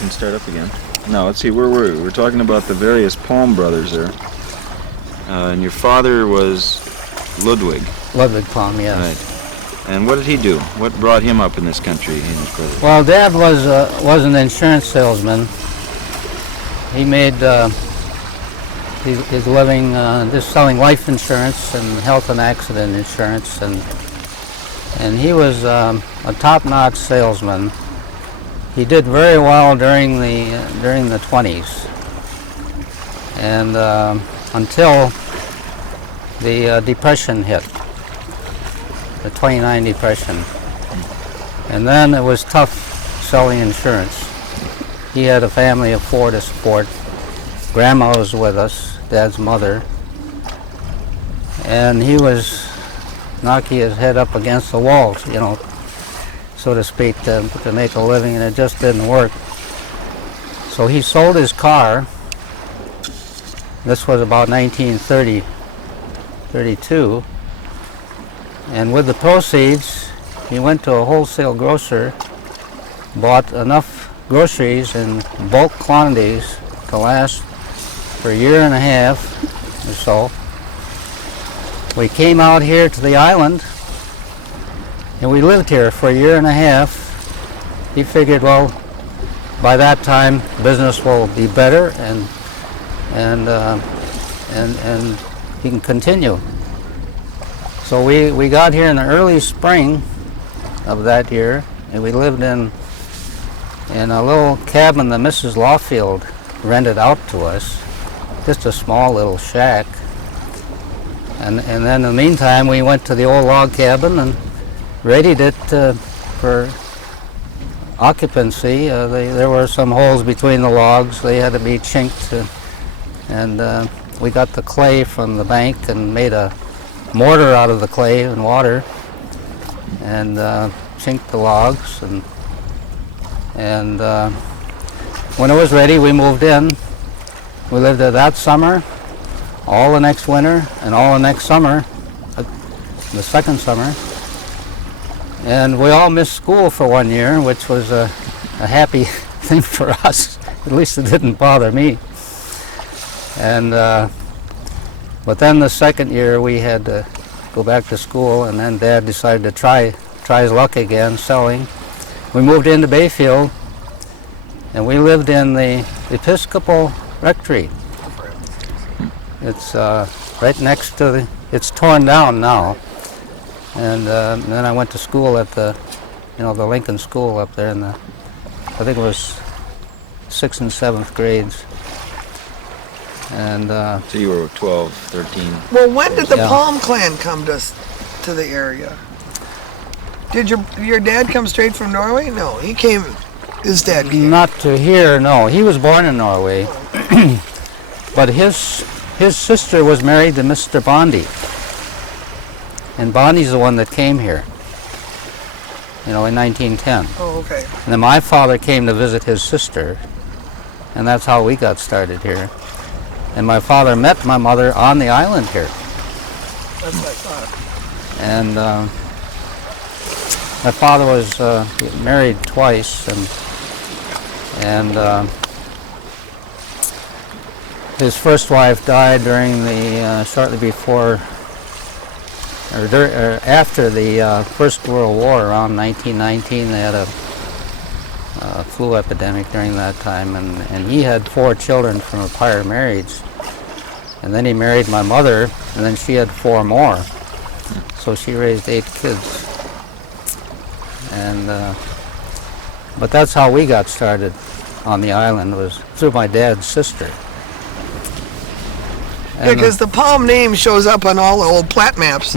can start up again. Now, let's see, where were we? We're talking about the various Palm brothers there. And your father was Ludwig. Ludwig Palm, yes. Right. And what did he do? What brought him up in this country, he and his brother? Well, Dad was an insurance salesman. He made his living just selling life insurance and health and accident insurance, and he was a top-notch salesman. He did very well during the 20s, and until the Depression hit, the 29 Depression, and then it was tough selling insurance. He had a family of 4 to support. Grandma was with us, Dad's mother, and he was knocking his head up against the wall, you know, so to speak, to make a living, and it just didn't work. So he sold his car. This was about 1932, and with the proceeds, he went to a wholesale grocer, bought enough groceries in bulk quantities to last for a year and a half or so. We came out here to the island, and we lived here for a year and a half. He figured, well, by that time business will be better and he can continue. So we got here in the early spring of that year, and we lived in a little cabin that Mrs. Lawfield rented out to us, just a small little shack. And then in the meantime, we went to the old log cabin and readied it for occupancy. There were some holes between the logs. They had to be chinked, and we got the clay from the bank and made a mortar out of the clay and water, and chinked the logs. And when it was ready, we moved in. We lived there that summer, all the next winter, and all the next summer, the second summer. And we all missed school for 1 year, which was a happy thing for us. At least it didn't bother me. And but then the second year we had to go back to school, and then Dad decided to try his luck again selling. We moved into Bayfield, and we lived in the Episcopal Rectory. It's right next to it's torn down now. And then I went to school at the Lincoln School up there in I think it was 6th and 7th grades. And so you were 12, 13. Well, when did the Palm clan come to the area? Did your dad come straight from Norway? No, he came. His dad came. Not to here, no. He was born in Norway, but his sister was married to Mr. Bondi, and Bondi's the one that came here, in 1910. Oh, okay. And then my father came to visit his sister, and that's how we got started here. And my father met my mother on the island here. That's what I thought. And my father was married twice, and his first wife died during shortly before or after the First World War, around 1919. They had a flu epidemic during that time, and he had 4 children from a prior marriage. And then he married my mother, and then she had 4 more. So she raised 8 kids. And but that's how we got started on the island, was through my dad's sister. Yeah, because the Palm name shows up on all the old plat maps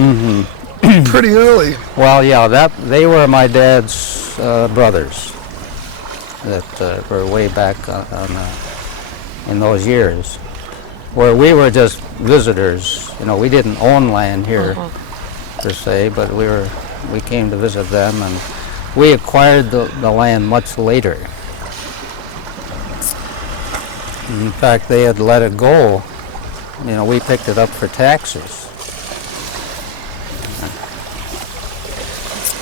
pretty early. Well, yeah, they were my dad's brothers that were way back in those years, where we were just visitors. We didn't own land here per se, but we came to visit them, and we acquired the land much later. In fact, they had let it go. We picked it up for taxes.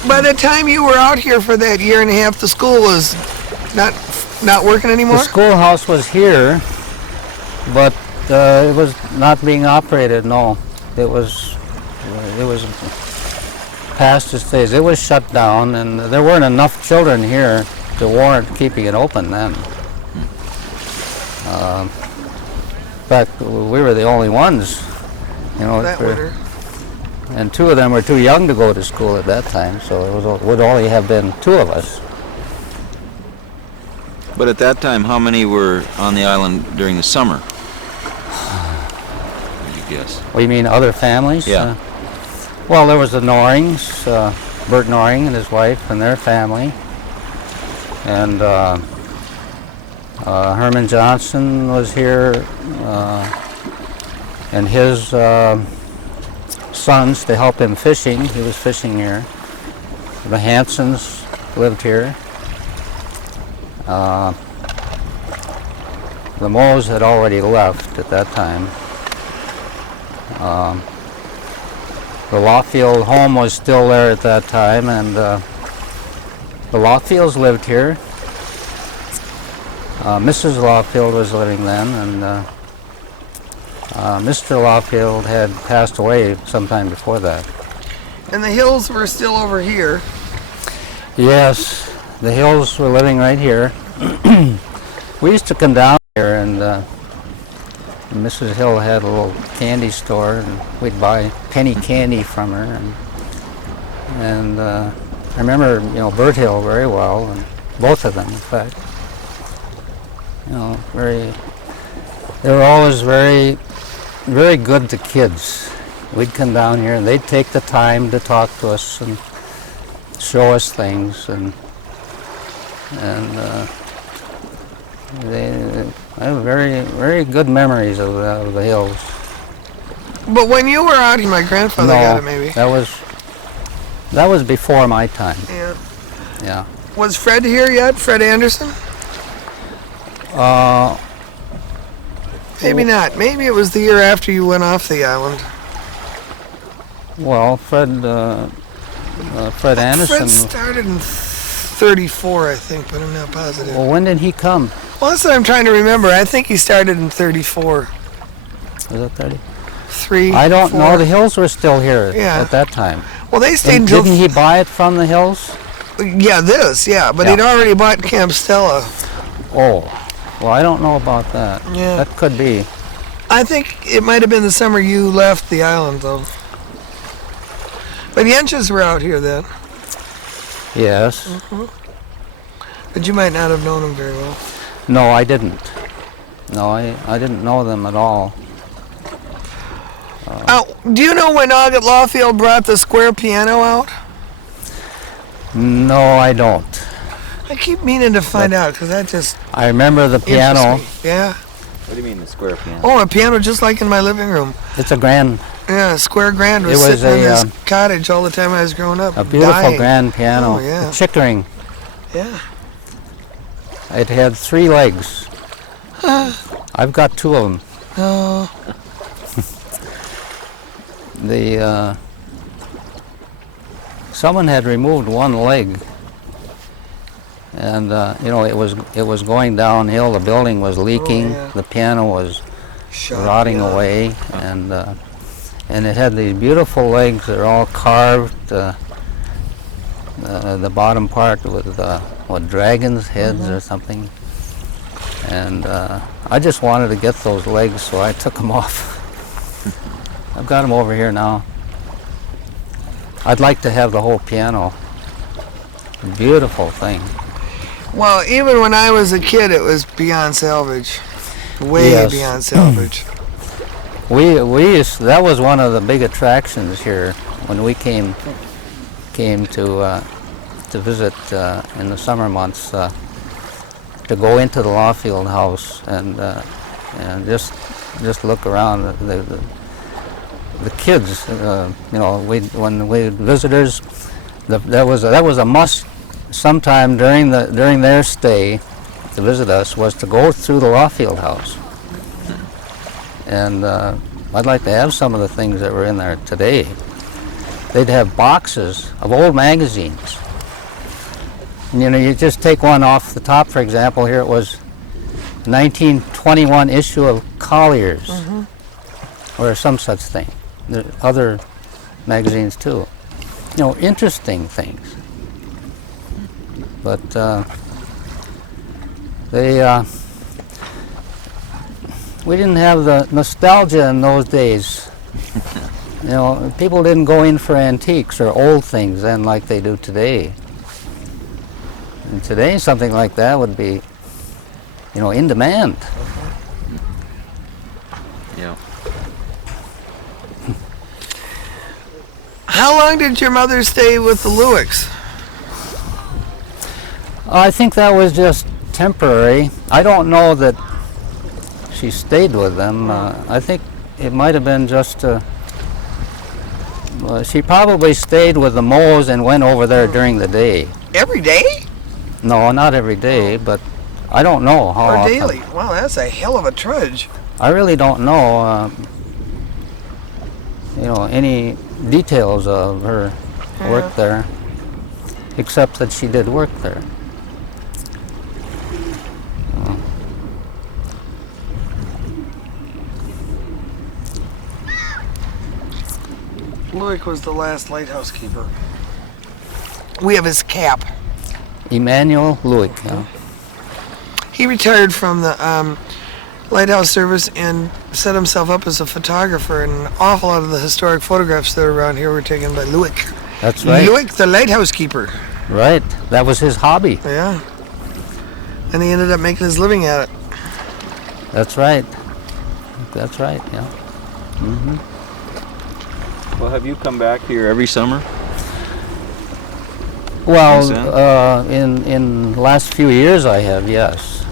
By the time you were out here for that year and a half, the school was not not working anymore? The schoolhouse was here, but it was not being operated. No, it was past its days. It was shut down, and there weren't enough children here to warrant keeping it open then. In fact, we were the only ones, you know. That winter. And two of them were too young to go to school at that time, so it would only have been two of us. But at that time, how many were on the island during the summer? What do you guess? What, you mean other families? Yeah. Well, there was the Norings, Bert Noring and his wife and their family. And Herman Johnson was here, and his sons to help him fishing. He was fishing here. The Hansons lived here. The Moes had already left at that time. The Lawfield home was still there at that time, and the Lawfields lived here. Mrs. Lawfield was living then, and Mr. Lawfield had passed away sometime before that. And the Hills were still over here. Yes, the Hills were living right here. We used to come down here, and Mrs. Hill had a little candy store, and we'd buy penny candy from her. And I remember, you know, Bert Hill very well, and both of them, in fact. You know, they were always very, very good to kids. We'd come down here, and they'd take the time to talk to us and show us things, and I have very, very good memories of the Hills. But when you were out here, my grandfather got it maybe. that was before my time. Yeah. Yeah. Was Fred here yet? Fred Anderson? Maybe not. Maybe it was the year after you went off the island. Well, Fred Anderson. Fred started in 34, I think, but I'm not positive. Well, when did he come? Well, that's what I'm trying to remember. I think he started in 34. Was it 30? 3, I don't 4. know. The Hills were still here Yeah. at that time. Well, they stayed And until... didn't he buy it from the Hills? Yeah, but Yeah. he'd already bought Camp Stella. Oh, well, I don't know about that. Yeah. That could be. I think it might have been the summer you left the island, though. But Yenches were out here then. Yes. But you might not have known them very well. No, I didn't. No, I didn't know them at all. Do you know when Augut Lawfield brought the square piano out? No, I don't. I keep meaning to find out, because that just I remember the piano. interests me. Yeah. What do you mean the square piano? Oh, a piano just like in my living room. It's a grand, Yeah, a square grand was, It was sitting in a, this cottage all the time I was growing up. a beautiful dying. grand piano. Oh, yeah. A Chickering. Yeah. It had 3 legs. I've got 2 of them. Oh, Someone had removed 1 leg, and you know, it was going downhill. The building was leaking. yeah. The piano was shut rotting me up. away, and it had these beautiful legs. They're all carved. The bottom part with what, dragons' heads or something. And I just wanted to get those legs, so I took them off. I've got them over here now. I'd like to have the whole piano. Beautiful thing. Well, even when I was a kid, it was beyond salvage. Way Yes. beyond salvage. That was one of the big attractions here when we came to visit in the summer months, to go into the Lawfield house and just look around. The kids, you know, when we had visitors, that was a must. Sometime during their stay to visit us was to go through the Lawfield house, and I'd like to have some of the things that were in there today. They'd have boxes of old magazines, You know, you just take one off the top, for example. Here it was 1921 issue of Collier's, or some such thing. There are other magazines too. You know, interesting things. But we didn't have the nostalgia in those days. You know, people didn't go in for antiques or old things then like they do today. And today, something like that would be, you know, in demand. Yeah. How long did your mother stay with the Lewicks? I think that was just temporary. I don't know that she stayed with them. I think it might have been just she probably stayed with the Moes and went over there during the day. Every day? No, not every day, but I don't know how Or often. daily? Wow, that's a hell of a trudge. I really don't know, you know, any details of her work there, except that she did work there. Lewick was the last lighthouse keeper. We have his cap. Emmanuel Lewick. Yeah. He retired from the lighthouse service and set himself up as a photographer, and an awful lot of the historic photographs that are around here were taken by Lewick. That's right. Lewick, the lighthouse keeper. Right. That was his hobby. Yeah. And he ended up making his living at it. That's right. That's right, yeah. Well, have you come back here every summer? Well, Hanson? in the last few years I have, yes.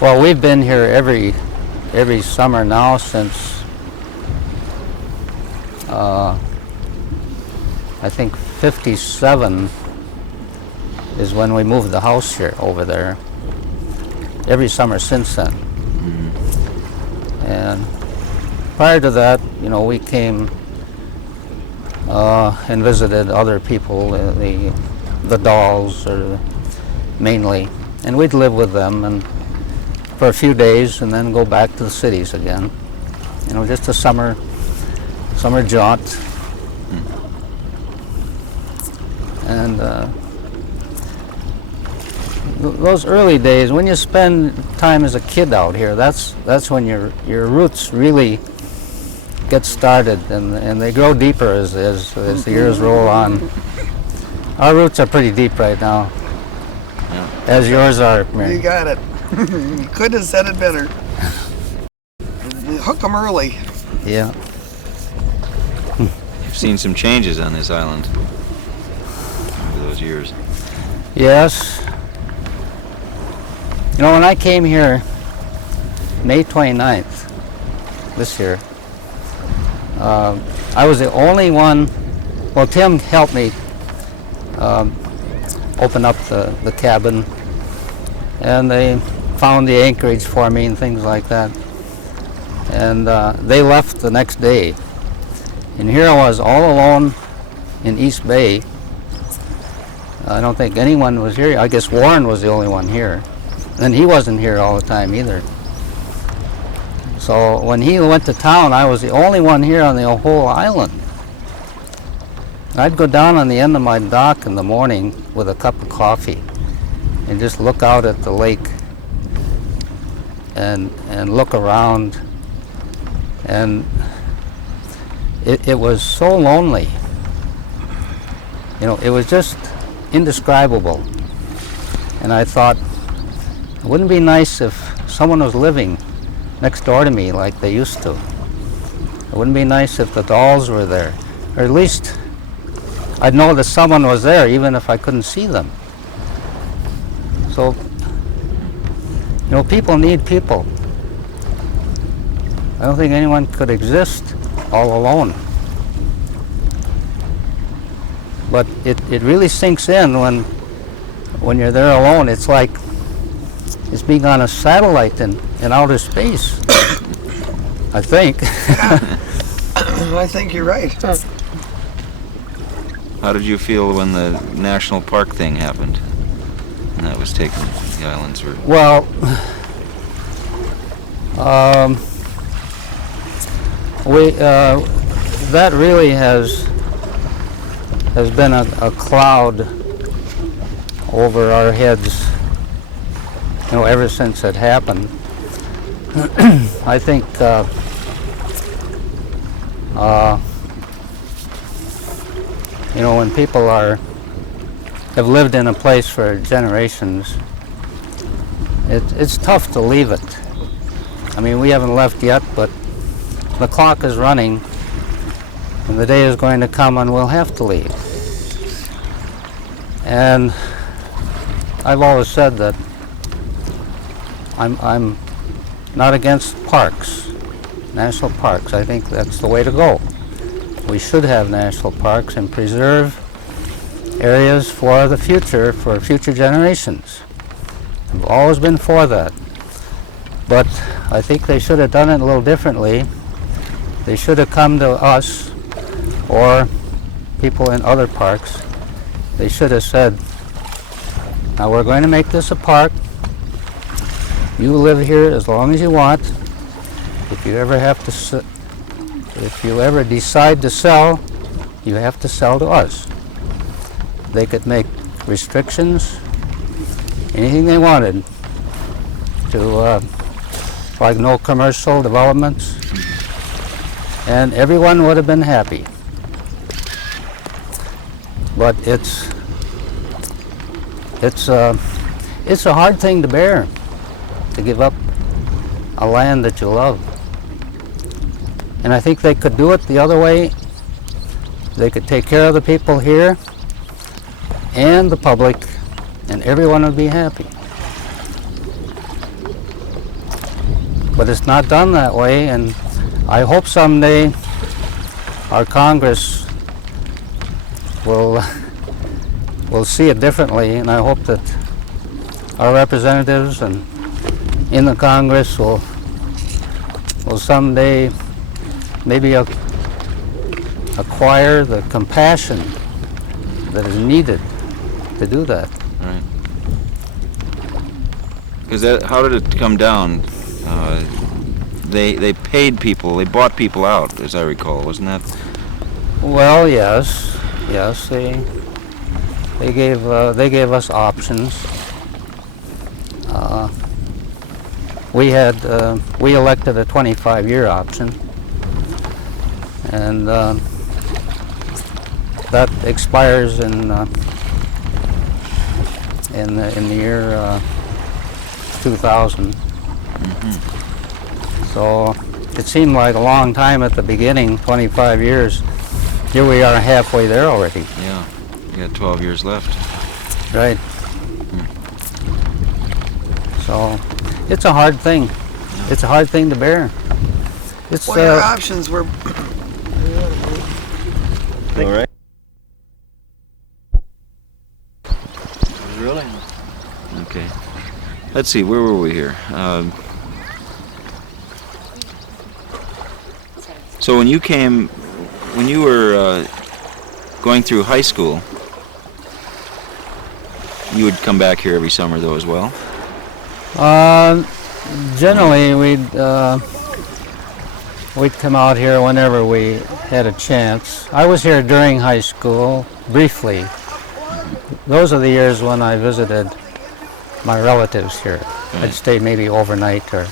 Well, we've been here every summer now since I think 57 is when we moved the house here over there. Every summer since then. And prior to that, you know, we came and visited other people, the Dolls, or mainly, and we'd live with them and for a few days, and then go back to the cities again. You know, just a summer jaunt. And those early days, when you spend time as a kid out here, that's when your roots really get started, and they grow deeper as the years roll on. Our roots are pretty deep right now, as yours are, Mary. You got it. You couldn't have said it better. You hook them early. Yeah. You've seen some changes on this island over those years. Yes. You know, when I came here May 29th this year, I was the only one. Well, Tim helped me open up the cabin, and they found the anchorage for me and things like that. And they left the next day. And here I was all alone in East Bay. I don't think anyone was here. I guess Warren was the only one here. And he wasn't here all the time either. So when he went to town, I was the only one here on the whole island. I'd go down on the end of my dock in the morning with a cup of coffee and just look out at the lake and look around. And it was so lonely. You know, it was just indescribable. And I thought, it wouldn't be nice if someone was living next door to me like they used to. It wouldn't be nice if the Dolls were there. Or at least I'd know that someone was there even if I couldn't see them. So, you know, people need people. I don't think anyone could exist all alone. But it really sinks in when you're there alone. It's like it's being on a satellite in outer space. I think. I think you're right. How did you feel when the national park thing happened? And that was taken, the islands were... Well, that really has been a cloud over our heads, ever since it happened. I think when people have lived in a place for generations, it's tough to leave it. I mean, we haven't left yet, but the clock is running, and the day is going to come when we'll have to leave. And I've always said that I'm not against parks, national parks. I think that's the way to go. We should have national parks and preserve areas for the future, for future generations. I've always been for that. But I think they should have done it a little differently. They should have come to us or people in other parks. They should have said, now we're going to make this a park. You live here as long as you want. If you ever decide to sell, you have to sell to us. They could make restrictions, anything they wanted, to like no commercial developments, and everyone would have been happy. But it's a hard thing to bear, to give up a land that you love. And I think they could do it the other way. They could take care of the people here and the public, and everyone would be happy. But it's not done that way, and I hope someday our Congress will see it differently, and I hope that our representatives and in the Congress will someday maybe acquire the compassion that is needed to do that. Right. Because how did it come down? They paid people, they bought people out, as I recall, wasn't that? Well, yes, they gave us options. We elected a 25-year option, and that expires in the year 2000. Mm-hmm. So it seemed like a long time at the beginning, 25 years. Here we are halfway there already. Yeah, you got 12 years left. Right. So it's a hard thing. It's a hard thing to bear. It's What your options were. All right. Really? Okay. Let's see, where were we here? So when you were going through high school, you would come back here every summer though as well? Generally, we'd come out here whenever we had a chance. I was here during high school, briefly. Those are the years when I visited my relatives here. Right. I'd stay maybe overnight or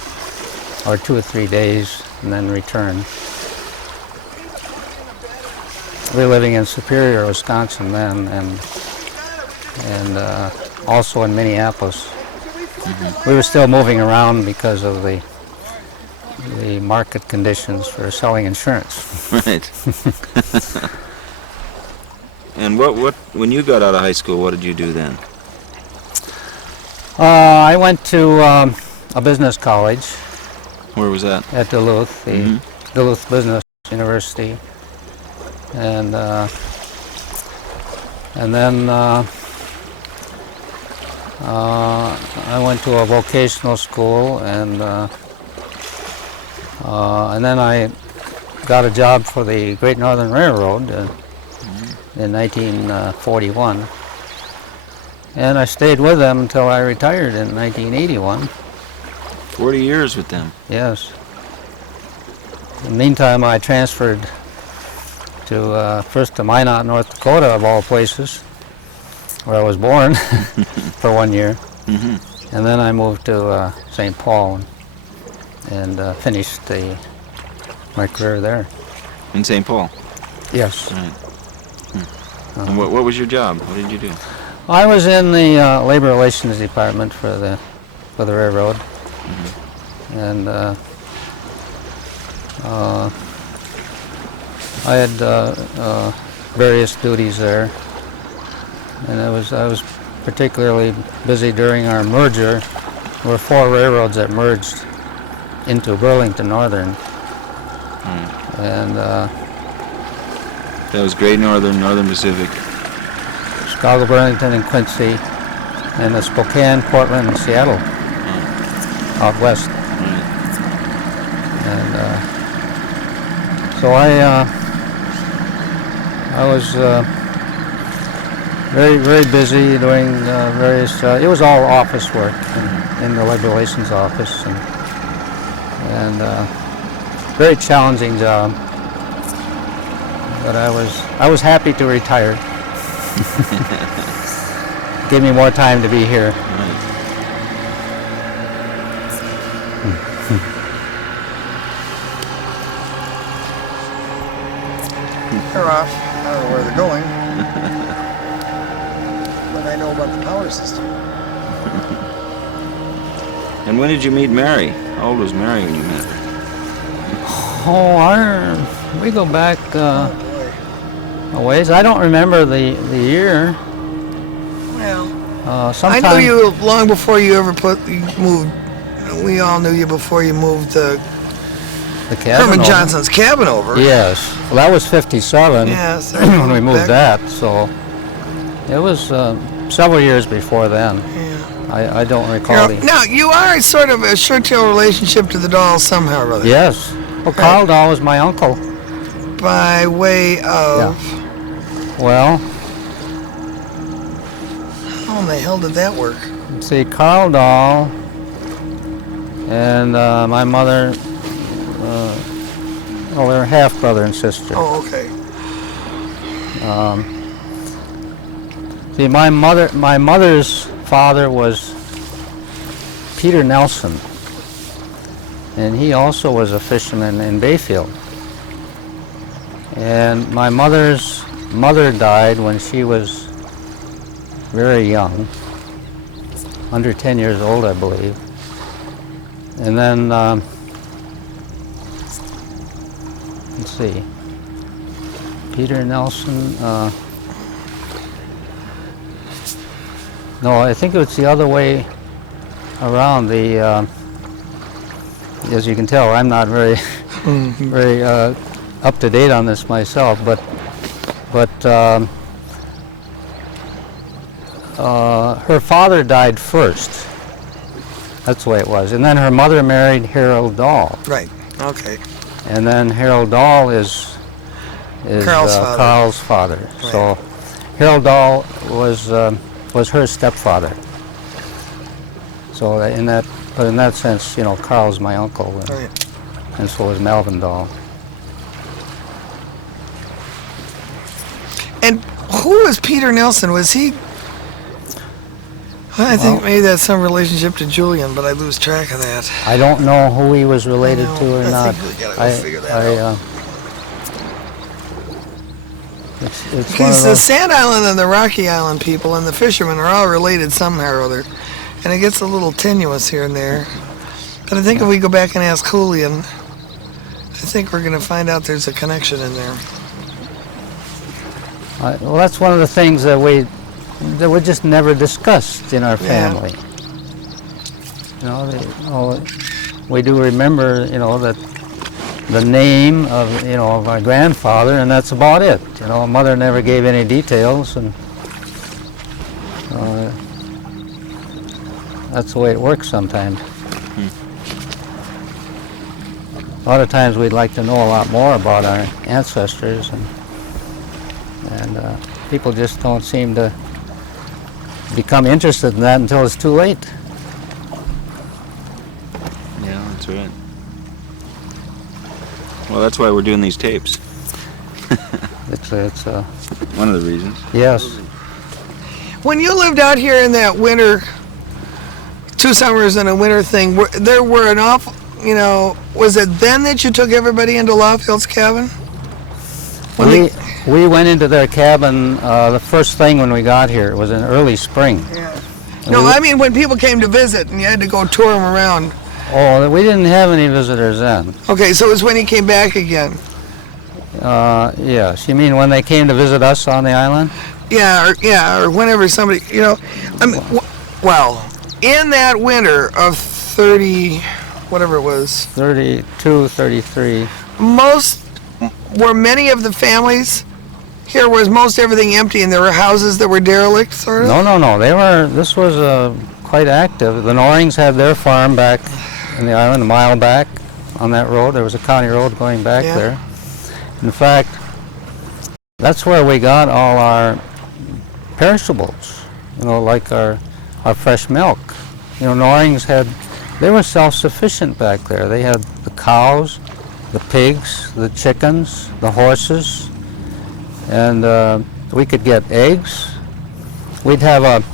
2 or 3 days and then return. We were living in Superior, Wisconsin then, and also in Minneapolis. Mm-hmm. We were still moving around because of the market conditions for selling insurance. Right. And what when you got out of high school, what did you do then? I went to a business college. Where was that? At Duluth, the Duluth Business University, and then I went to a vocational school, and then I got a job for the Great Northern Railroad in 1941. And I stayed with them until I retired in 1981. 40 years with them. Yes. In the meantime, I transferred to first to Minot, North Dakota, of all places, where I was born for 1 year. Mm-hmm. And then I moved to St. Paul and finished my career there. In St. Paul. Yes. Right. And what was your job? What did you do? I was in the labor relations department for the railroad, and I had various duties there, and I was particularly busy during our merger. There were 4 railroads that merged into Burlington Northern, and That was Great Northern, Northern Pacific. Chicago, Burlington, and Quincy, and the Spokane, Portland, and Seattle out west. And so I was very, very busy doing various. It was all office work in the labor relations office, and very challenging job. But I was happy to retire. Gave me more time to be here. They're off. I don't know where they're going. But I know about the power system. And when did you meet Mary? How old was Mary when you met her? Oh, we go back Oh boy. a ways. I don't remember the year. Well, I Sometime. knew you long before you ever moved. We all knew you before you moved The cabin. Herman over. Johnson's cabin over. Yes. Well, that was 57 Yes. when we moved that. So it was several years before then. Yeah. I don't recall the. Now, you are sort of a short-tail relationship to the Dolls somehow or other. Yes. Well, Carl Dahl was my uncle. By way of... Well, How in the hell did that work? let's see, Carl Dahl and my mother, well, they're half brother and sister. Oh, okay. See, my mother's father was Peter Nelson, and he also was a fisherman in Bayfield. And my mother's mother died when she was very young, under 10 years old, I believe. And then, let's see, Peter Nelson, no, I think it's the other way around. As you can tell, I'm not very, very up to date on this myself, but her father died first. That's the way it was, and then her mother married Harold Dahl, Right. Okay. and then Harold Dahl is Carl's father. father. So Harold Dahl was her stepfather. So in that sense, you know, Carl's my uncle, Right. and so was Melvin Dahl. And who was Peter Nelson? Was he... I think Well- maybe that's some relationship to Julian, but I lose track of that. I don't know who he was related I to or know. I not. think we gotta go figure that out. It's one of Because the those. Sand Island and the Rocky Island people and the fishermen are all related somehow or other. And it gets a little tenuous here and there. But I think if we go back and ask Julian, I think we're going to find out there's a connection in there. Well, that's one of the things that we just never discussed in our family. We do remember, that the name of my grandfather, and that's about it. Mother never gave any details, and that's the way it works sometimes. A lot of times we'd like to know a lot more about our ancestors, And people just don't seem to become interested in that until it's too late. Yeah, that's right. Well, that's why we're doing these tapes. It's One of the reasons. yes. When you lived out here in that winter, 2 summers and a winter thing, there were an awful, was it then that you took everybody into Lawfield's cabin? We went into their cabin the first thing when we got here. It was in early spring. Yeah. No, I mean when people came to visit and you had to go tour them around. Oh, we didn't have any visitors then. Okay, so it was when he came back again. Yes. You mean when they came to visit us on the island? Yeah, or whenever somebody, I mean, well, in that winter of 30, whatever it was, 32, 33. were many of the families here, was most everything empty and there were houses that were derelict, sort of? No. This was quite active. The Norings had their farm back in the island, a mile back on that road. There was a county road going back there. In fact, that's where we got all our perishables, like our fresh milk. Norings they were self-sufficient back there. They had the cows, the pigs, the chickens, the horses, and we could get eggs. We'd have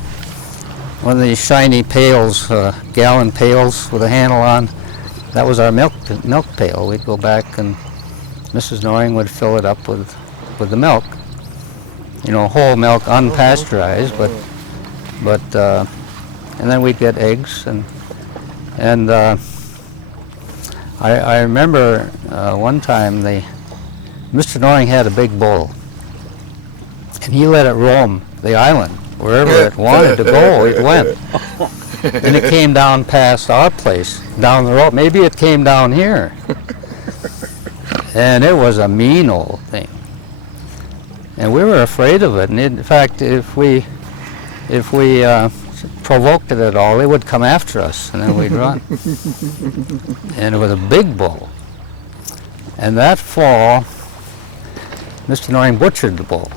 one of these shiny pails, gallon pails with a handle on. That was our milk pail. We'd go back and Mrs. Noring would fill it up with the milk. Whole milk, unpasteurized, but and then we'd get eggs and I remember one time Mr. Noring had a big bull and he let it roam the island wherever it wanted to go. It went, and it came down past our place down the road. Maybe it came down here, and it was a mean old thing. And we were afraid of it. And in fact, if we provoked it at all, it would come after us, and then we'd run. And it was a big bull. And that fall, Mr. Noring butchered the bull.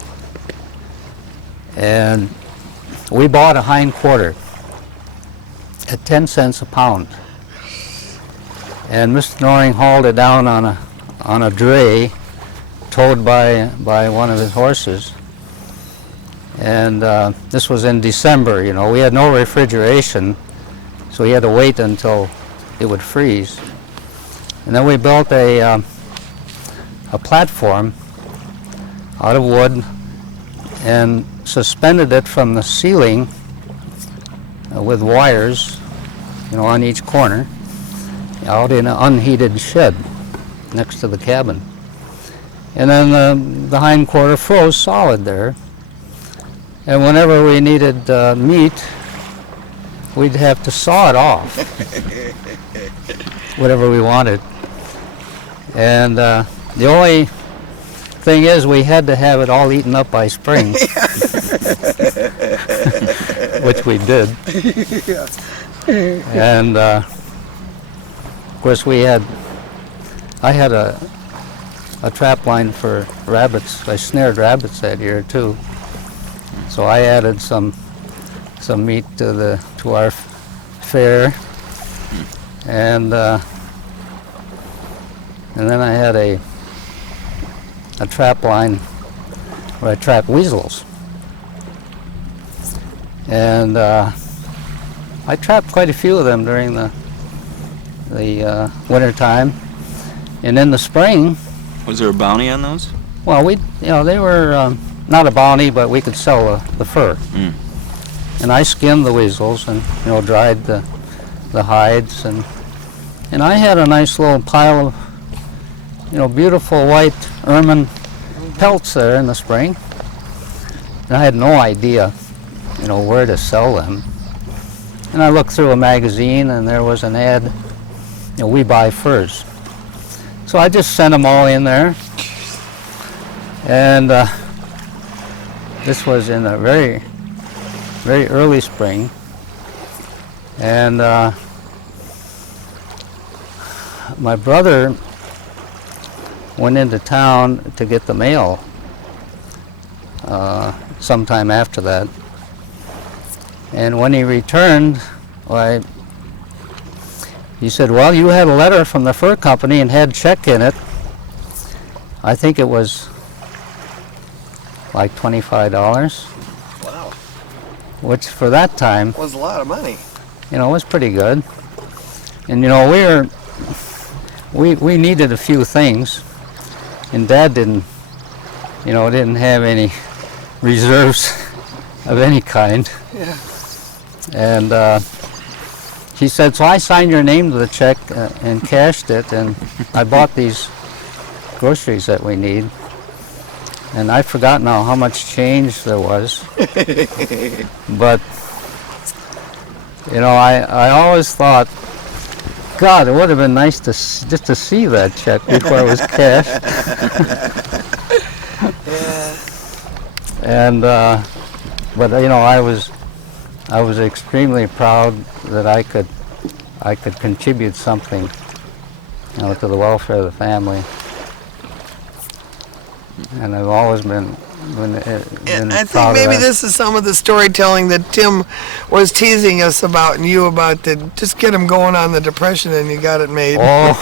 And we bought a hind quarter at 10 cents a pound. And Mr. Noring hauled it down on a dray towed by one of his horses. And this was in December, we had no refrigeration, so we had to wait until it would freeze. And then we built a platform out of wood and suspended it from the ceiling with wires, on each corner, out in an unheated shed next to the cabin. And then the hind quarter froze solid there. And whenever we needed meat, we'd have to saw it off, whatever we wanted. And the only thing is, we had to have it all eaten up by spring, which we did. And of course, I had a trap line for rabbits. I snared rabbits that year too. So I added some meat to our fare, and then I had a trap line where I trapped weasels, and I trapped quite a few of them during the winter time, and in the spring. Was there a bounty on those? Well, they were. Not a bounty, but we could sell the fur. Mm. And I skinned the weasels and dried the hides, and I had a nice little pile of beautiful white ermine pelts there in the spring. And I had no idea where to sell them. And I looked through a magazine and there was an ad, we buy furs. So I just sent them all in there, and this was in a very, very early spring, and my brother went into town to get the mail sometime after that. And when he returned, why, he said, well, you had a letter from the fur company and had check in it. I think it was like $25, Wow. which for that time, Was a lot of money. was pretty good. And we needed a few things, and Dad didn't have any reserves of any kind. Yeah. And he said, so I signed your name to the check and cashed it, and I bought these groceries that we need. And I forgot now how much change there was. But, I always thought, God, it would have been nice just to see that check before it was cashed. Yeah. And, but I was extremely proud that I could contribute something, to the welfare of the family. And I've always been And I proud think of maybe that. this is some of the storytelling that Tim was teasing us about and you about, that just get him going on the Depression and you got it made. Oh,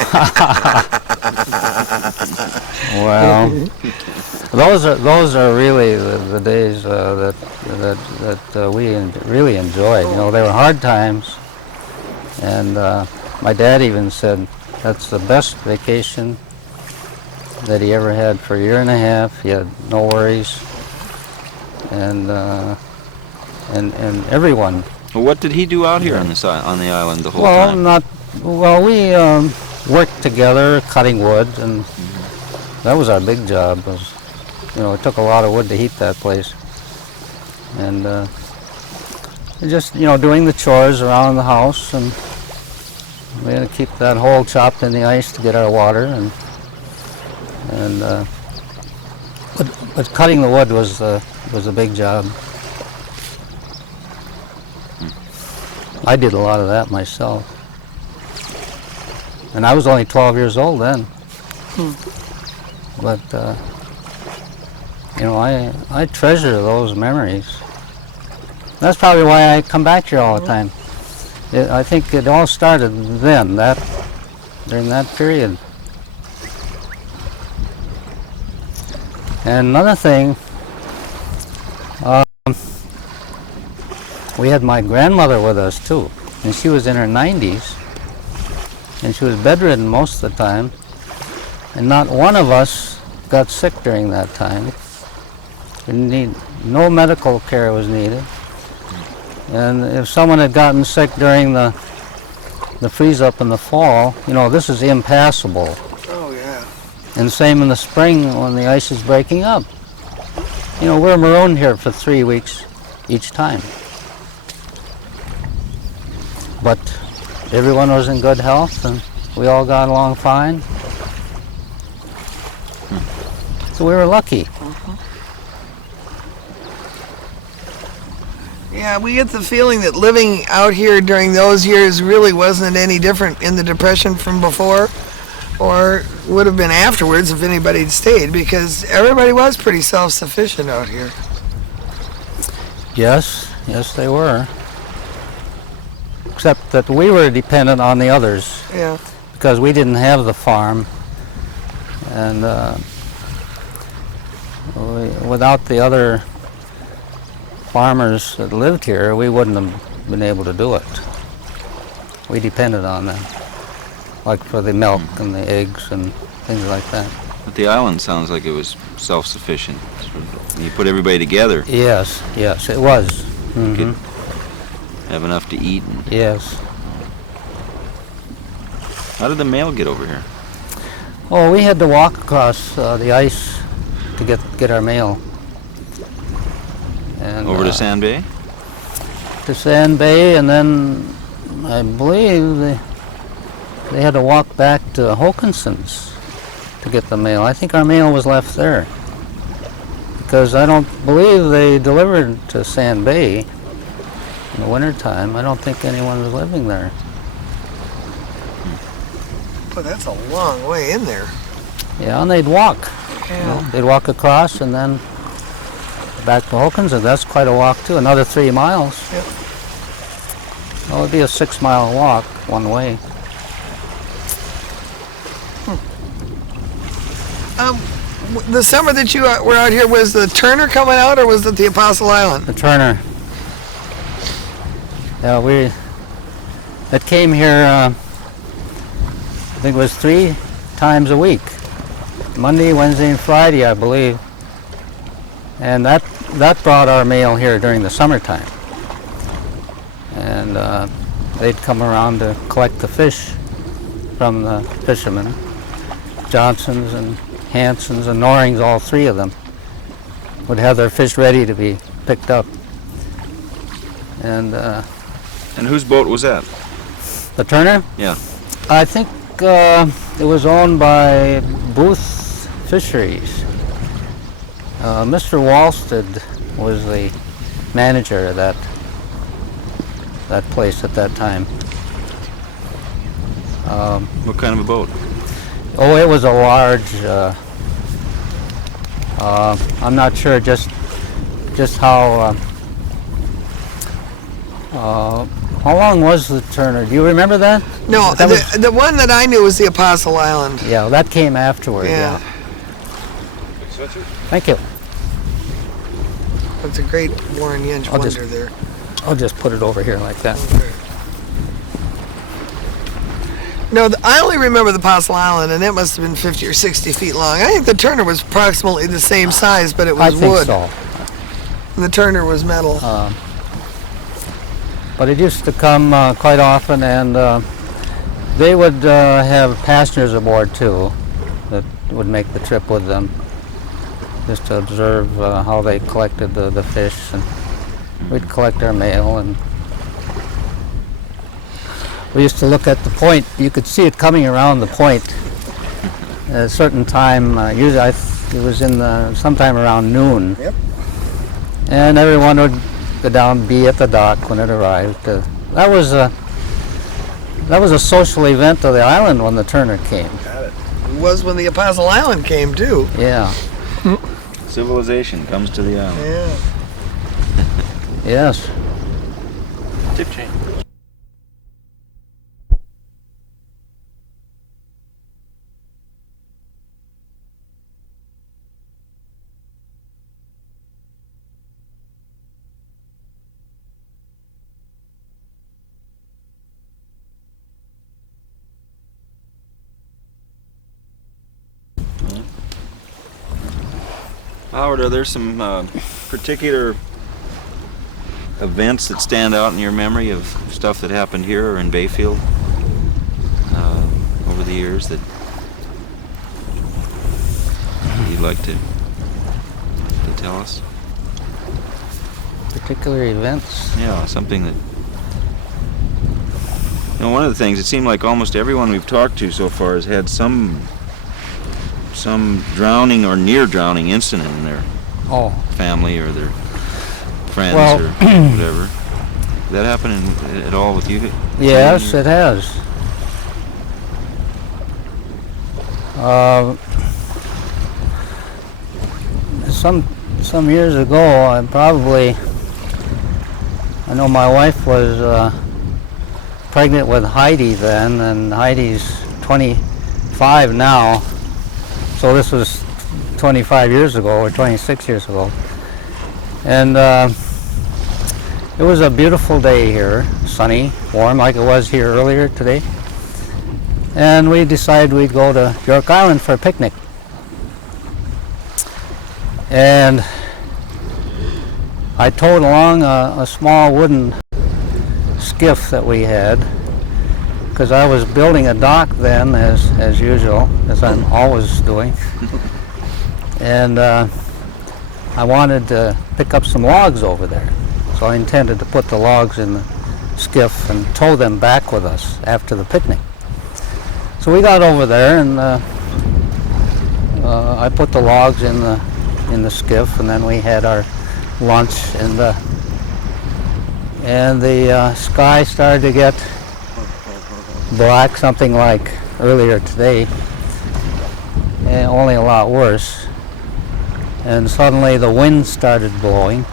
well, those are really the days that we really enjoyed. They were hard times, and my dad even said that's the best vacation that he ever had for a year and a half. He had no worries, and everyone. Well, what did he do out here on the island the whole Well, time? we worked together cutting wood, and that was our big job. It took a lot of wood to heat that place, and just doing the chores around the house, and we had to keep that hole chopped in the ice to get our water, but cutting the wood was a big job. I did a lot of that myself. And I was only 12 years old then. But, I treasure those memories. That's probably why I come back here all the time. I think it all started then, during that period. And another thing, we had my grandmother with us too, and she was in her 90s, and she was bedridden most of the time, and not one of us got sick during that time. No medical care was needed, and if someone had gotten sick during the freeze up in the fall, this is impassable. Oh, yeah. And same in the spring when the ice is breaking up. We're marooned here for 3 weeks each time. But everyone was in good health, and we all got along fine. So we were lucky. Yeah, we get the feeling that living out here during those years really wasn't any different in the Depression from before, or would have been afterwards if anybody had stayed, because everybody was pretty self-sufficient out here. Yes, they were. Except that we were dependent on the others. Yeah. Because we didn't have the farm, and without the other farmers that lived here, we wouldn't have been able to do it. We depended on them, like for the milk and the eggs and things like that. But the island sounds like it was self-sufficient. You put everybody together. Yes, it was. You could have enough to eat. Yes. How did the mail get over here? Oh, we had to walk across the ice to get our mail. And, Over to Sand Bay? To Sand Bay, and then I believe they had to walk back to Hokinson's to get the mail. I think our mail was left there, because I don't believe they delivered to Sand Bay in the wintertime. I don't think anyone was living there. But that's a long way in there. Yeah, and they'd walk. Yeah. They'd walk across, and then back to Hawkins, and that's quite a walk too. Another 3 miles. Yep. Well, it'd be a 6-mile walk one way. The summer that you were out here, was the Turner coming out, or was it the Apostle Island? The Turner. Yeah, it came here, I think it was 3 times a week. Monday, Wednesday, and Friday, I believe. And that brought our mail here during the summertime. And they'd come around to collect the fish from the fishermen. Johnsons and Hansons and Norings, all 3 of them, would have their fish ready to be picked up. And whose boat was that? the Turner? Yeah. I think it was owned by Booth Fisheries. Mr. Walsted was the manager of that place at that time. What kind of a boat? Oh, it was a large. I'm not sure just how long was the Turner? Do you remember that? No, the one that I knew was the Apostle Island. Yeah, that came afterward. Yeah. Thank you. It's a great Warren Yench I'll wonder just- there. I'll just put it over here like that. Okay. No, I only remember the Apostle Island, and it must have been 50 or 60 feet long. I think the Turner was approximately the same size, but it I was think wood. so. And the Turner was metal. But it used to come quite often, and they would have passengers aboard too that would make the trip with them, just to observe how they collected the fish, and we'd collect our mail. And we used to look at the point. You could see it coming around the point at a certain time. Usually, it was in sometime around noon. Yep. And everyone would go down, be at the dock when it arrived. That was a social event of the island when the Turner came. Got it. It was when the Apostle Island came too. Yeah. Civilization comes to the island. Yeah. Yes. Tip chain. Howard, are there some particular events that stand out in your memory of stuff that happened here or in Bayfield over the years that you'd like to tell us? Particular events. Yeah, something that... one of the things, it seemed like almost everyone we've talked to so far has had some drowning or near drowning incident in their family or their friends or whatever. Did that happen at all with you? Yes, it has. Some years ago, I know my wife was pregnant with Heidi then, and Heidi's 25 now. So this was 25 years ago or 26 years ago. And it was a beautiful day here, sunny, warm like it was here earlier today. And we decided we'd go to York Island for a picnic. And I towed along a small wooden skiff that we had, because I was building a dock then, as usual, as I'm always doing. And I wanted to pick up some logs over there. So I intended to put the logs in the skiff and tow them back with us after the picnic. So we got over there, and I put the logs in the skiff, and then we had our lunch, and the sky started to get black, something like earlier today, and only a lot worse. and suddenly the wind started blowing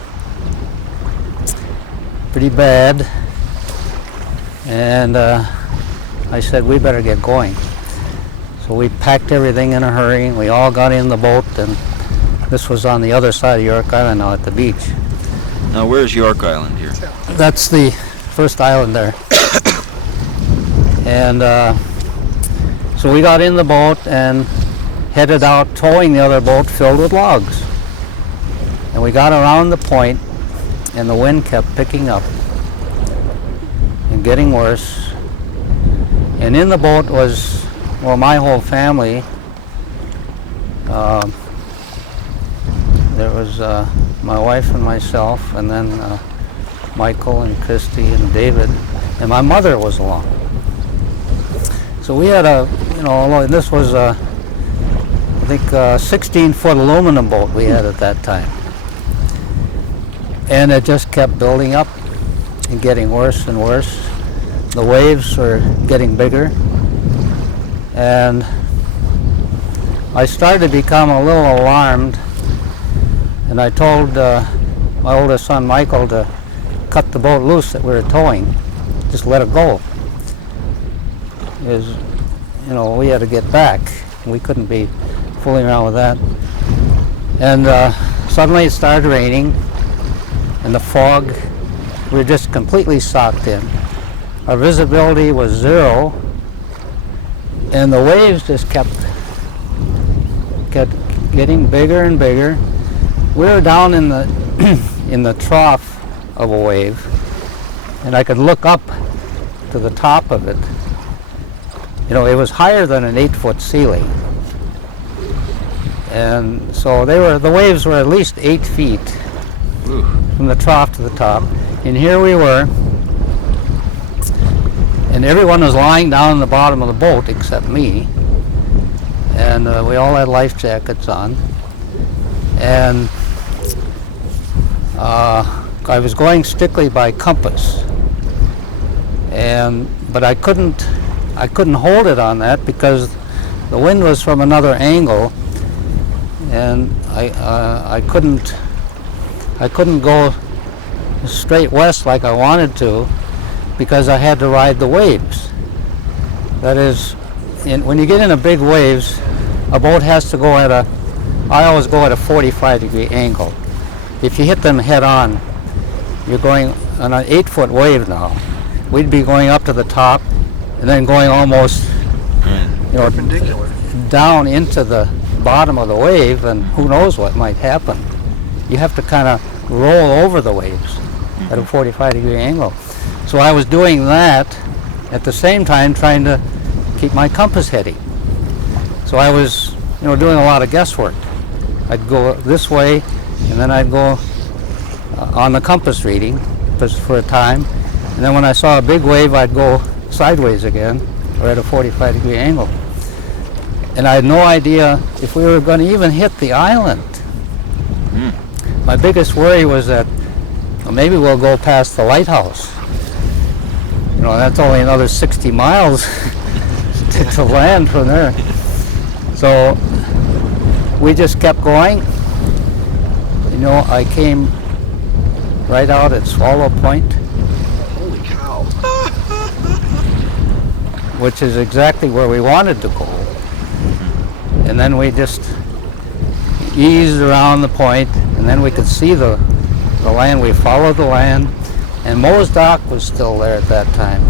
pretty bad, and I said, we better get going. So we packed everything in a hurry, and we all got in the boat, and this was on the other side of York Island now at the beach. Now, where's York Island here? That's the first island there. And so we got in the boat and headed out, towing the other boat filled with logs. And we got around the point, and the wind kept picking up and getting worse. And in the boat was, well, my whole family. There was my wife and myself, and then Michael and Christy and David, and my mother was along. So we had this was I think a 16-foot aluminum boat we had at that time. And it just kept building up and getting worse and worse. The waves were getting bigger, and I started to become a little alarmed, and I told my oldest son Michael to cut the boat loose that we were towing, just let it go. Because, we had to get back. We couldn't be fooling around with that. And suddenly it started raining, and the fog, we were just completely socked in. Our visibility was zero, and the waves just kept getting bigger and bigger. We were down in the in the trough of a wave, and I could look up to the top of it. It was higher than an 8-foot ceiling, and so the waves were at least 8 feet from the trough to the top. And here we were, and everyone was lying down in the bottom of the boat except me, and we all had life jackets on. And I was going strictly by compass, but I couldn't hold it on that because the wind was from another angle, and I couldn't go straight west like I wanted to because I had to ride the waves. That is, when you get into big waves, a boat has to go I always go at a 45-degree angle. If you hit them head on, you're going on an 8-foot wave now. We'd be going up to the top and then going almost perpendicular down into the bottom of the wave, and who knows what might happen. You have to kind of roll over the waves at a 45-degree angle. So I was doing that at the same time trying to keep my compass heading. So I was doing a lot of guesswork. I'd go this way, and then I'd go on the compass reading for a time, and then when I saw a big wave, I'd go sideways again, or at a 45-degree angle. And I had no idea if we were going to even hit the island. My biggest worry was that maybe we'll go past the Lighthouse. That's only another 60 miles to land from there. So we just kept going. I came right out at Swallow Point. Holy cow. Which is exactly where we wanted to go. And then we just eased around the point, and then we could see the land. We followed the land, and Moe's Dock was still there at that time.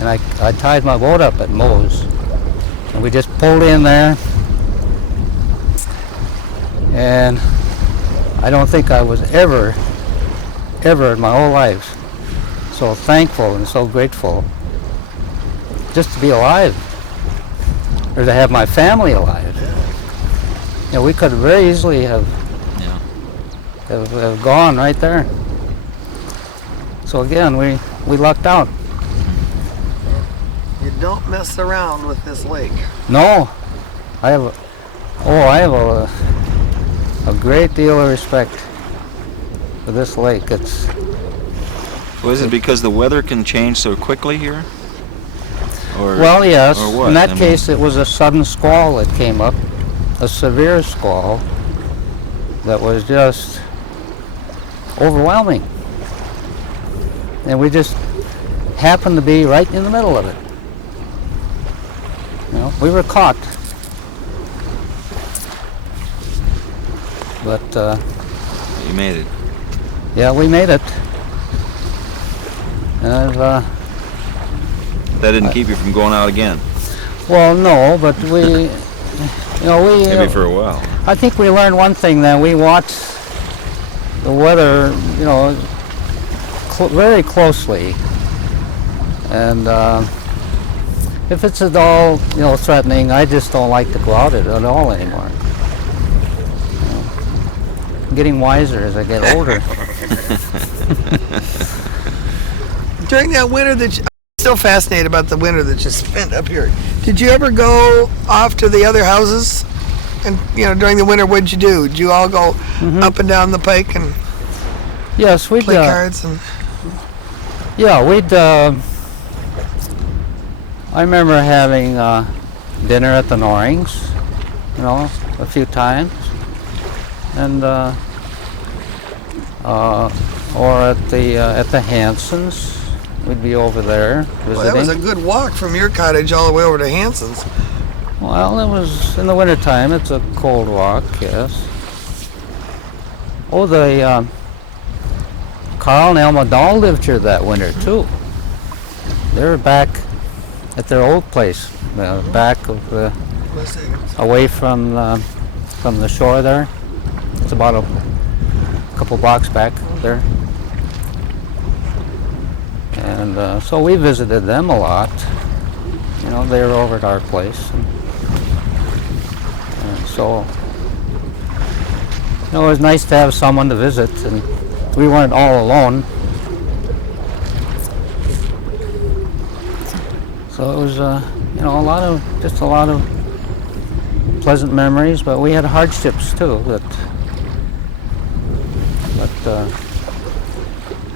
And I tied my boat up at Moe's, and we just pulled in there. And I don't think I was ever in my whole life so thankful and so grateful just to be alive, or to have my family alive. We could very easily have gone right there. So again, we lucked out. You don't mess around with this lake. No, I have a great deal of respect for this lake. Was it because the weather can change so quickly here? Well, yes. Or what? In that case, it was a sudden squall that came up, a severe squall, that was just overwhelming. And we just happened to be right in the middle of it. You know, we were caught. But You made it. yeah, we made it. And That didn't keep you from going out again. well, no, but we, Maybe for a while. I think we learned one thing then. We watched the weather, very closely. And if it's at all, threatening, I just don't like to go out at all anymore. I'm getting wiser as I get older. During that winter I'm still fascinated about the winter that you spent up here. Did you ever go off to the other houses? And, during the winter, what'd you do? Did you all go up and down the pike and Yes, we'd play cards? And yeah, we'd. I remember having dinner at the Norings, a few times, and or at the Hansons. We'd be over there visiting. well, that was a good walk from your cottage all the way over to Hanson's. Well, it was in the wintertime. It's a cold walk, yes. Oh, the Carl and Elma Dahl lived here that winter too. They were back at their old place, back of away from the shore there. It's about a couple blocks back there. And so we visited them a lot. They were over at our place. And so, it was nice to have someone to visit, and we weren't all alone. So it was, a lot of pleasant memories, but we had hardships too. But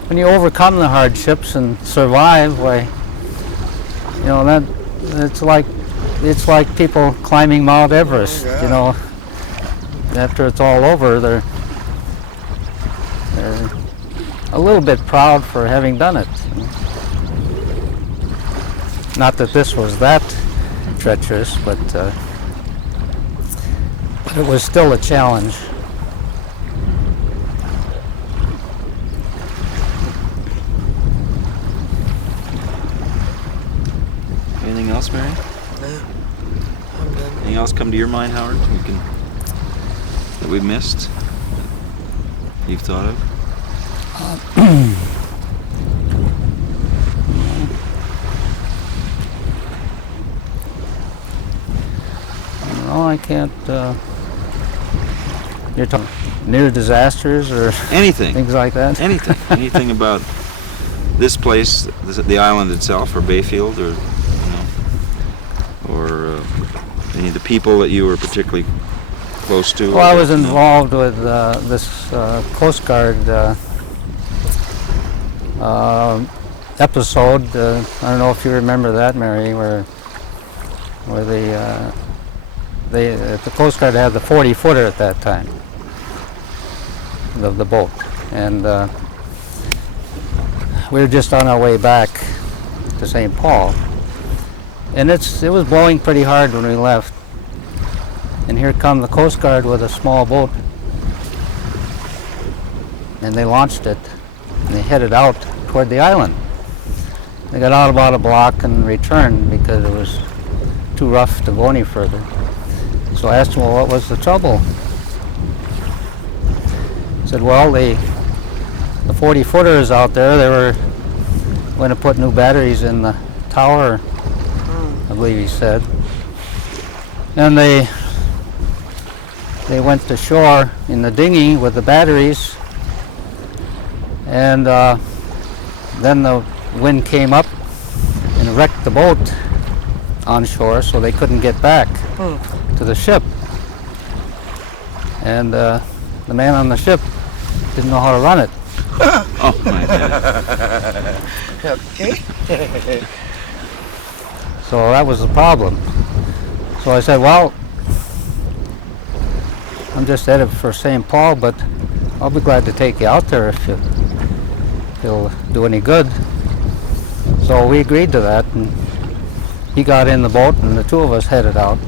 when you overcome the hardships and survive, why, it's like people climbing Mount Everest. After it's all over, they're a little bit proud for having done it. Not that this was that treacherous, but it was still a challenge. Anything else, Mary? Yeah, I'm done. Anything else come to your mind, Howard? That we missed? That you've thought of? No, I can't. You're talking near disasters or Anything. things like that? Anything. Anything about this place, the island itself, or Bayfield, or any of the people that you were particularly close to? Well, I was involved with this Coast Guard episode. I don't know if you remember that, Mary, where the Coast Guard had the 40-footer at that time, the boat, and we were just on our way back to St. Paul, and it was blowing pretty hard when we left. And here come the Coast Guard with a small boat. And they launched it, and they headed out toward the island. They got out about a block and returned because it was too rough to go any further. So I asked them, well, what was the trouble? He said, well, the 40-footers out there, they were going to put new batteries in the tower, I believe he said. And they went to shore in the dinghy with the batteries, and then the wind came up and wrecked the boat on shore, so they couldn't get back to the ship. And the man on the ship didn't know how to run it. Oh my God. Okay. So that was the problem. So I said, well, I'm just headed for St. Paul, but I'll be glad to take you out there if it'll do any good. So we agreed to that, and he got in the boat, and the two of us headed out.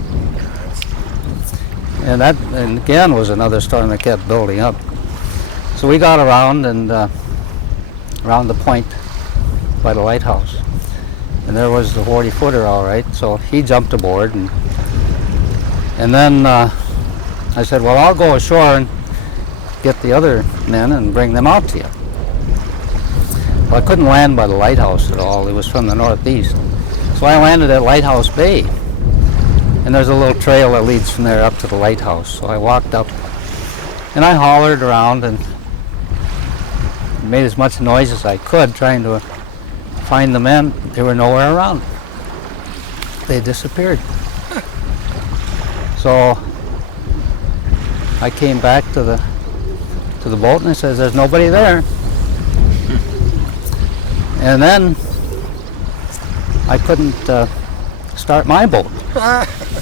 And that, and again, was another storm that kept building up. So we got around and around the point by the lighthouse, and there was the 40-footer, all right. So he jumped aboard, and then I said, well, I'll go ashore and get the other men and bring them out to you. Well, I couldn't land by the lighthouse at all. It was from the northeast. So I landed at Lighthouse Bay. And there's a little trail that leads from there up to the lighthouse. So I walked up and I hollered around and made as much noise as I could trying to find the men. They were nowhere around. They disappeared. So I came back to the boat and I says, there's nobody there. And then I couldn't start my boat.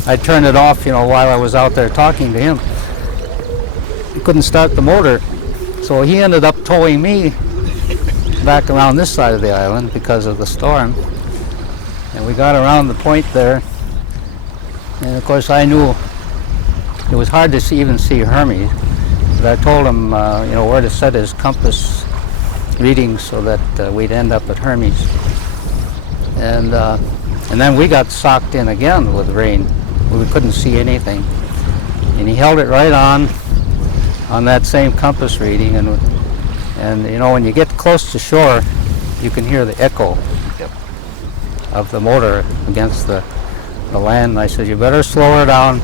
I turned it off, while I was out there talking to him. He couldn't start the motor, so he ended up towing me back around this side of the island because of the storm. And we got around the point there, and of course I knew it was hard to even see Hermes, but I told him, where to set his compass readings so that we'd end up at Hermes. And then we got socked in again with rain. We couldn't see anything. And he held it right on that same compass reading. And when you get close to shore, you can hear the echo of the motor against the land. And I said, you better slow her down.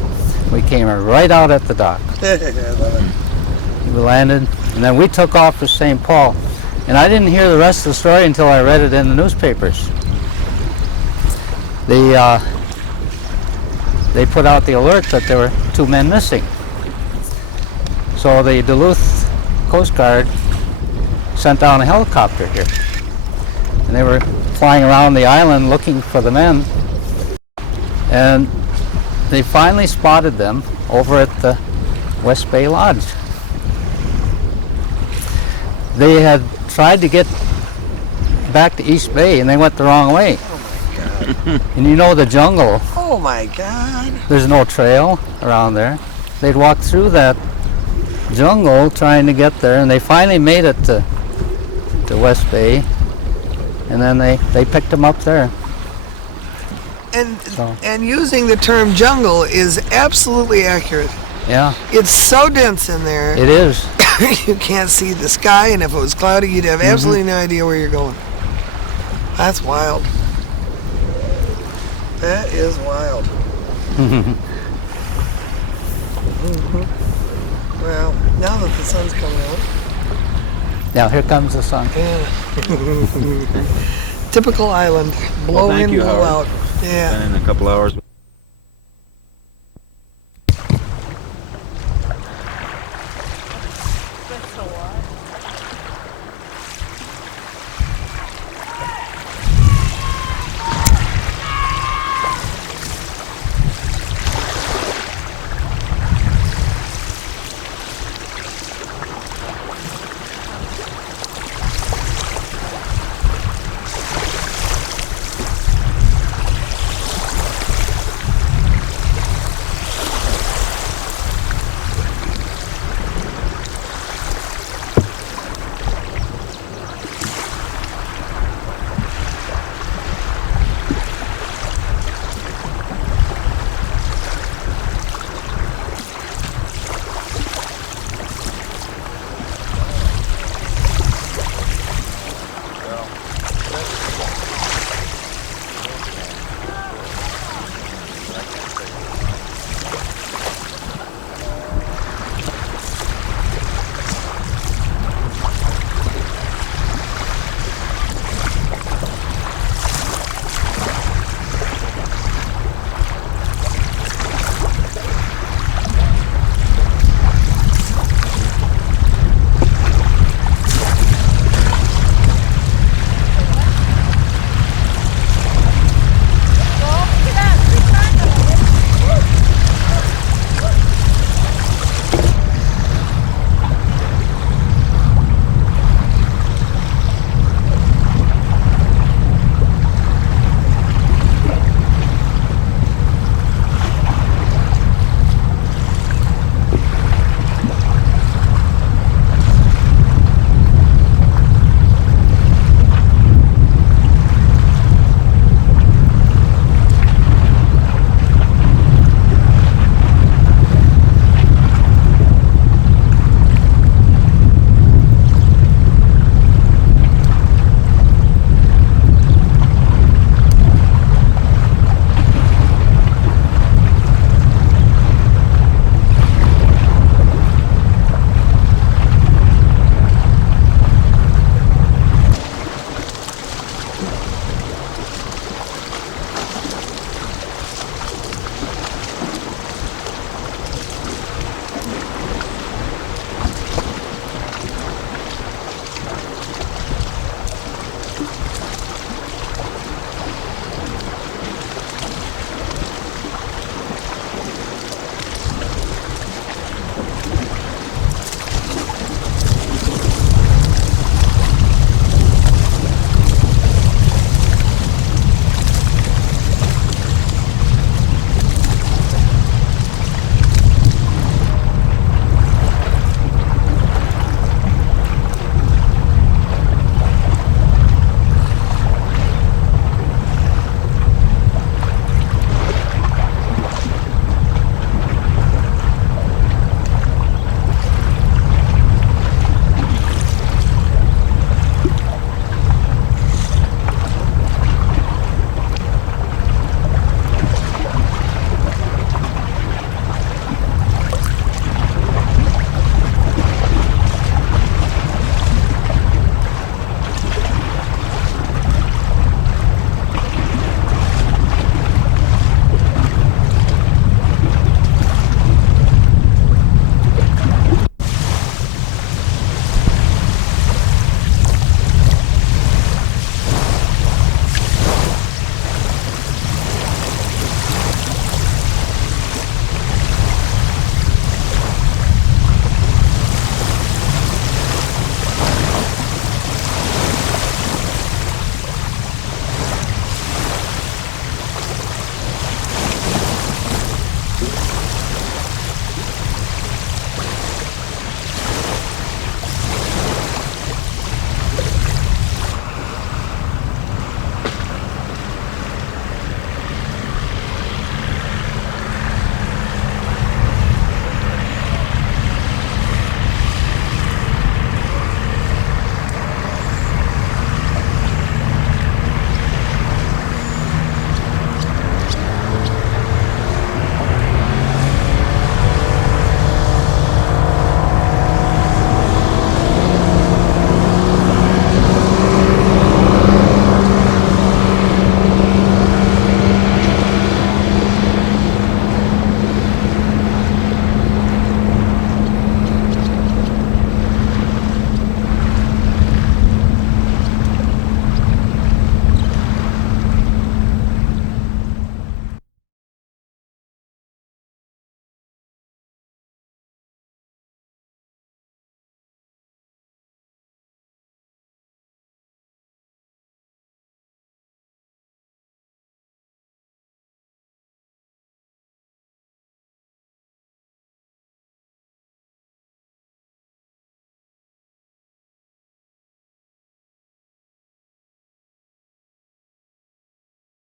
We came right out at the dock. We landed, and then we took off for St. Paul. And I didn't hear the rest of the story until I read it in the newspapers. They put out the alert that there were 2 men missing. So the Duluth Coast Guard sent down a helicopter here. And they were flying around the island looking for the men. And they finally spotted them over at the West Bay Lodge. They had tried to get back to East Bay and they went the wrong way. And the jungle. Oh my God. There's no trail around there. They'd walked through that jungle trying to get there, and they finally made it to West Bay, and then they picked them up there. And using the term jungle is absolutely accurate. Yeah. It's so dense in there. It is. You can't see the sky, and if it was cloudy, you'd have absolutely no idea where you're going. That's wild. That is wild. Well, now that the sun's coming out. Now here comes the sun. Yeah. Typical island. Blow in, blow out. Yeah. In a couple hours.